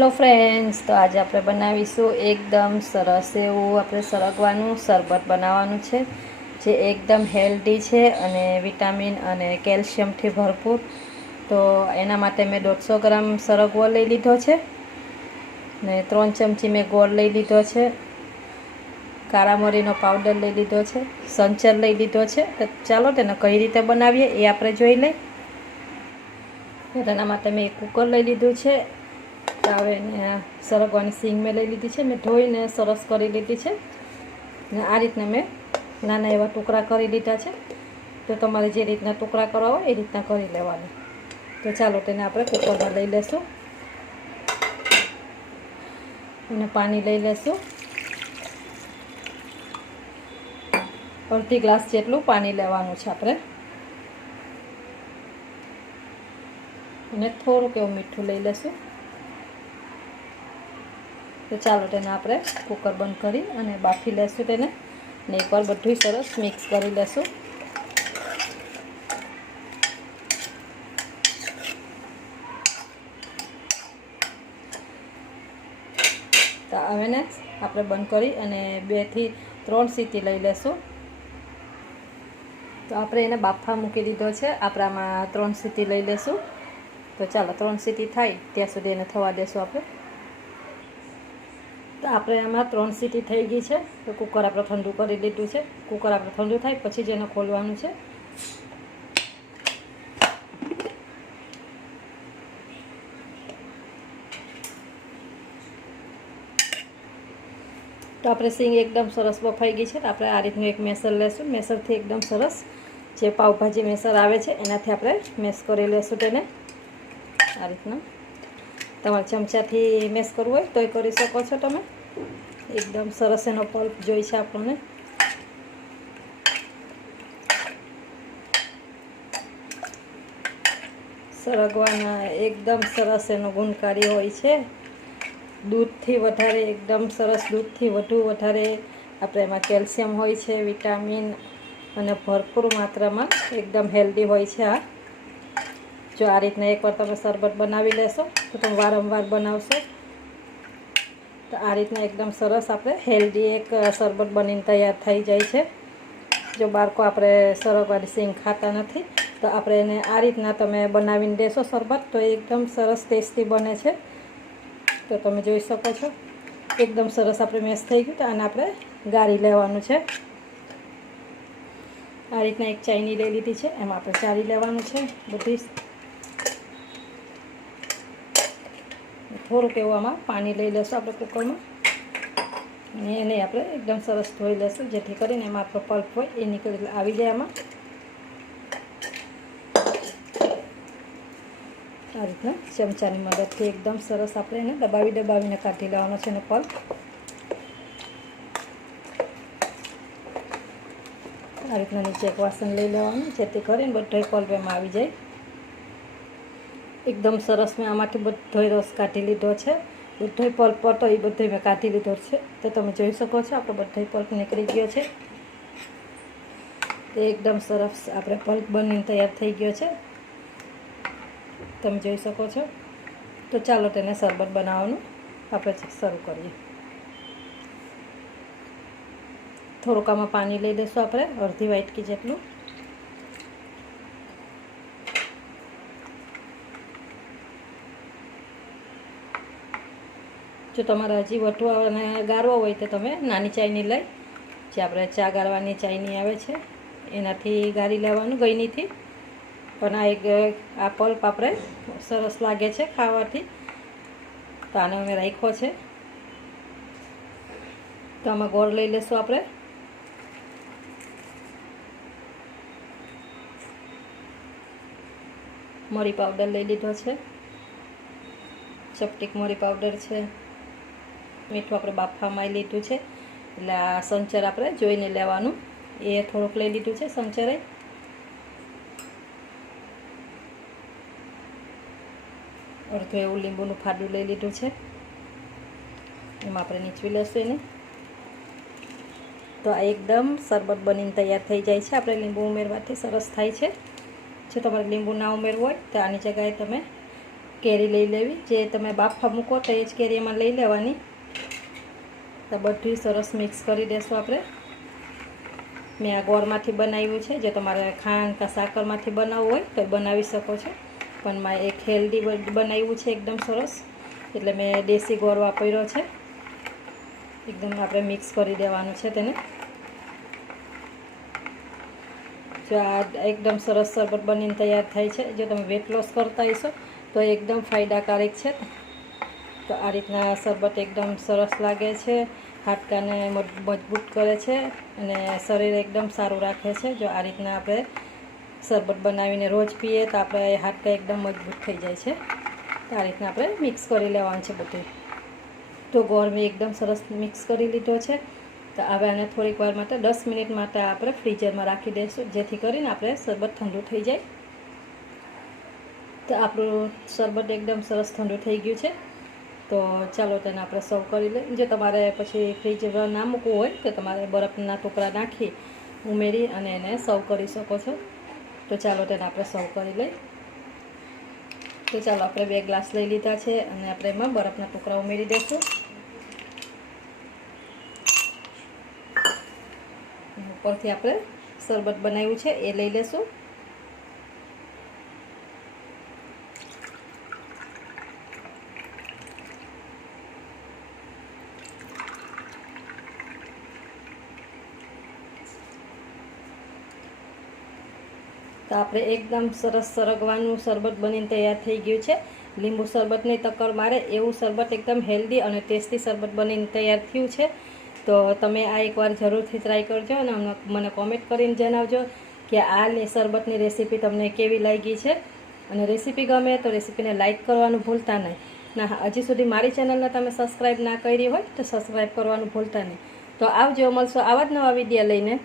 Hello friends, તો આજે આપણે બનાવીશું એકદમ સરસ એવું આપણે સરગવાનું શરબત બનાવવાનું છે, જે એકદમ હેલ્ધી છે અને વિટામિન અને કેલ્શિયમથી ભરપૂર. તો એના માટે મેં 150 ગ્રામ સરગવો લઈ લીધો છે ને 3 ચમચી મેં ગોળ લઈ લીધો છે, કાળા મરીનો પાવડર લઈ લીધો છે, સંચર લઈ લીધો છે. તો ચાલો તેને કઈ રીતે બનાવીએ એ આપણે જોઈ લઈએ. તેના માટે મેં એક કુકર લઈ લીધું છે. હવે સરગવાની સીંગ મેં લઈ લીધી છે, મેં ધોઈને સરસ કરી લીધી છે ને આ રીતના મેં નાના એવા ટુકડા કરી લીધા છે. તો તમારે જે રીતના ટુકડા કરવા હોય એ રીતના કરી લેવાનું. તો ચાલો તેને આપણે કુકરમાં લઈ લઈશું અને પાણી લઈ લઈશું. અડધી ગ્લાસ જેટલું પાણી લેવાનું છે આપણે, અને થોડુંક એવું મીઠું લઈ લઈશું. તો ચાલો તેને આપણે કુકર બંધ કરી અને બાફી લેશું તેને, ને એકવાર બધું સરસ મિક્સ કરી લેશું. તો હવે ને આપણે બંધ કરી અને 2 થી 3 સીટી લઈ લેશું. તો આપણે એને બાફા મૂકી દીધો છે, આપણે આમાં 3 સીટી લઈ લેશું. તો ચાલો 3 સીટી થાય ત્યાં સુધી એને થવા દેશું આપણે. તો આપણે આમાં 3 સીટી થઈ ગઈ છે. તો કુકર આપણે ઠંડુ કરી લીધું છે. કુકર આપણે ઠંડુ થાય પછી જ એને ખોલવાનું છે. તો આપણે સીંગ એકદમ સરસ બફાઈ ગઈ છે. તો આપણે આ રીતનું એક મેસર લેશું. મેસરથી એકદમ સરસ જે પાવભાજી મેસર આવે છે એનાથી આપણે મેસ કરી લેશું તેને આ રીતના. તમારે ચમચાથી મેસ કરવું હોય તોય કરી શકો છો તમે. એકદમ સરસ એનો પલ્પ જોઈ છે આપણને. સરગવાના એકદમ સરસ એનો ગુણકારી હોય છે. દૂધથી વધારે એકદમ સરસ, દૂધથી વધારે આપણે એમાં કેલ્શિયમ હોય છે, વિટામિન અને ભરપૂર માત્રામાં એકદમ હેલ્ધી હોય છે આ. જો આ રીતના એકવાર તમે શરબત બનાવી લેશો તો તમે વારંવાર બનાવશો. તો આ રીતના એકદમ સરસ આપણે હેલ્ધી એક શરબત બનીને તૈયાર થઈ જાય છે. જો બાળકો આપણે સરગવાની સીંગ ખાતા નથી તો આપણે એને આ રીતના તમે બનાવીને દેશો શરબત, તો એકદમ સરસ ટેસ્ટી બને છે. તો તમે જોઈ શકો છો એકદમ સરસ આપણે મેશ થઈ ગયું. તો આને આપણે ગાળી લેવાનું છે. આ રીતના એક ચાયની લઈ લીધી છે, એમાં આપણે ચાળી લેવાનું છે બધી. થોડુંક એવું આમાં પાણી લઈ લેશું આપણે કુકરમાં, અને એને આપણે એકદમ સરસ ધોઈ લેશું, જેથી કરીને એમાં આપણો પલ્પ હોય એ નીકળી આવી જાય આમાં. આ રીતના ચમચાની મદદથી એકદમ સરસ આપણે એને દબાવીને કાઢી લેવાનો છે એનો પલ્પ. આ રીતના નીચે એક વાસણ લઈ લેવાનું, જેથી કરીને બધો પલ્પ એમાં આવી જાય. એકદમ સરસ મેં આમાંથી બધો રસ કાઢી લીધો છે. બધો પલ્પ હતો એ બધો મેં કાઢી લીધો છે. તો તમે જોઈ શકો છો આપણો બધો પલ્પ નીકળી ગયો છે. તે એકદમ સરસ આપણે પલ્પ બનીને તૈયાર થઈ ગયો છે, તમે જોઈ શકો છો. તો ચાલો તેને શરબત બનાવવાનું આપણે શરૂ કરીએ. થોડુંક આમાં પાણી લઈ લઈશું આપણે, અડધી વાટકી જેટલું. જો તમારે હજી વટવા અને ગાળવો હોય તો તમે નાની ચાયની લઈ, જે આપણે ચા ગાળવાની ચાયની આવે છે એનાથી ગાળી લેવાનું, ગળણીથી. પણ આ પલ્પ આપણે સરસ લાગે છે ખાવાથી, તો આને અમે રાખ્યો છે. તો આમાં ગોળ લઈ લેશું આપણે. મરી પાવડર લઈ લીધો છે, ચપટીક મરી પાવડર છે. મીઠું આપણે બાફવામાં લીધું છે, એટલે આ સંચર આપણે જોઈને લેવાનું, એ થોડુંક લઈ લીધું છે સંચરે. અડધું એવું લીંબુનું ફાડું લઈ લીધું છે, એમાં આપણે નીચવી લઈશું એને. તો આ એકદમ શરબત બનીને તૈયાર થઈ જાય છે. આપણે લીંબુ ઉમેરવાથી સરસ થાય છે. જો તમારે લીંબુ ના ઉમેરવું હોય તો આની જગ્યાએ તમે કેરી લઈ લેવી, જે તમે બાફા મૂકો તો એ જ કેરી એમાં લઈ લેવાની. તો બધું સરસ મિક્સ કરી દેશું આપણે. મેં આ ગોળમાંથી બનાવ્યું છે, જે તમારે ખાંડ કે સાકરમાંથી બનાવવું હોય તો બનાવી શકો છો, પણ મેં એક હેલ્ધી બનાવ્યું છે એકદમ સરસ, એટલે મેં દેશી ગોળ વાપર્યો છે. એકદમ આપણે મિક્સ કરી દેવાનું છે તેને. જો આ એકદમ સરસ શરબત બનીને તૈયાર થાય છે. જો તમે વેટ લોસ કરતા હશો તો એકદમ ફાયદાકારક છે. તો આ રીતના શરબત એકદમ સરસ લાગે છે, હાડકાને મજબૂત કરે છે અને શરીર એકદમ સારું રાખે છે. જો આ રીતના આપણે શરબત બનાવીને રોજ પીએ તો આપણે હાડકા એકદમ મજબૂત થઈ જાય છે. તો આ રીતના આપણે મિક્સ કરી લેવાનું છે બધું. તો ગોળ મેં એકદમ સરસ મિક્સ કરી લીધો છે. તો હવે આને થોડીક વાર માટે 10 મિનિટ માટે આપણે ફ્રીઝરમાં રાખી દઈશું, જેથી કરીને આપણે શરબત ઠંડુ થઈ જાય. તો આપણું શરબત એકદમ સરસ ઠંડુ થઈ ગયું છે. તો ચાલો તેને આપણે સર્વ કરી લઈએ. જો તમારે પછી ફ્રીઝમાં ના મૂકવું હોય તો તમારે બરફના ટુકડા નાખી ઉમેરી અને એને સર્વ કરી શકો છો. તો ચાલો તેને આપણે સર્વ કરી લઈએ. તો ચાલો આપણે 2 ગ્લાસ લઈ લીધા છે અને આપણે એમાં બરફના ટુકડા ઉમેરી દઈશું. ઉપરથી આપણે શરબત બનાવ્યું છે એ લઈ લેશું. તો આપણે એકદમ સરસ સરગવાનું શરબત બનીને તૈયાર થઈ ગયું છે. લીંબુ શરબતની ટક્કર મારે એવું શરબત એકદમ હેલ્ધી અને ટેસ્ટી શરબત બનીને તૈયાર થયું છે. તો તમે આ એકવાર જરૂરથી ટ્રાય કરજો અને મને કોમેન્ટ કરીને જણાવજો કે આ શરબતની રેસીપી તમને કેવી લાગી છે. અને રેસીપી ગમે તો રેસીપીને લાઇક કરવાનું ભૂલતા નહીં. હજી સુધી મારી ચેનલને તમે સબસ્ક્રાઈબ ના કરી હોય તો સબસ્ક્રાઈબ કરવાનું ભૂલતા નહીં. તો આવજો, મળશો આવા જ નવા વિડીયો લઈને.